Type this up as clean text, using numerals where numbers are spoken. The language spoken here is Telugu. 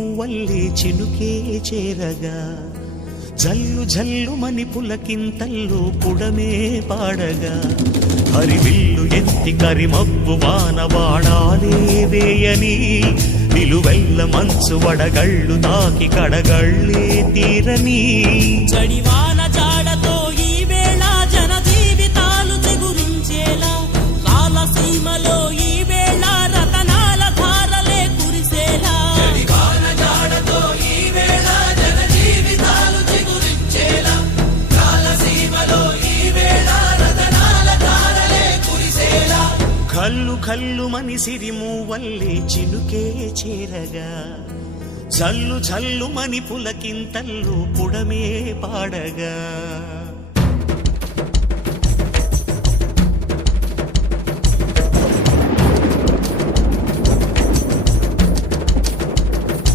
మూవల్లే చినుకే చేరగా జల్లు జల్లు మని పులకింతల్లో పుడమే పాడగా హరివిల్లు ఎత్తి కరిమబ్బు వానవాడాలే వేయని నిలువెల్ల మంచు వడగళ్ళు తాకి కడగళ్ళే తీరని చడివాన జాడతో ఈ వేళ జన జీవితాలు చెగురించేలా రాలసీమలో ఈ వేళ రతనాల ధారలే కురిసేలా చడివాన జాడతో ఈ వేళ జన జీవితాలు చెగురించేలా రాలసీమలో ఈ వేళ రతనాల ధారలే కురిసేలా కల్లు కల్లు మని సిరిమూవల్లే చినుకే చేరగా జల్లు జల్లు మని పులకింతల్లు పుడమే పాడగా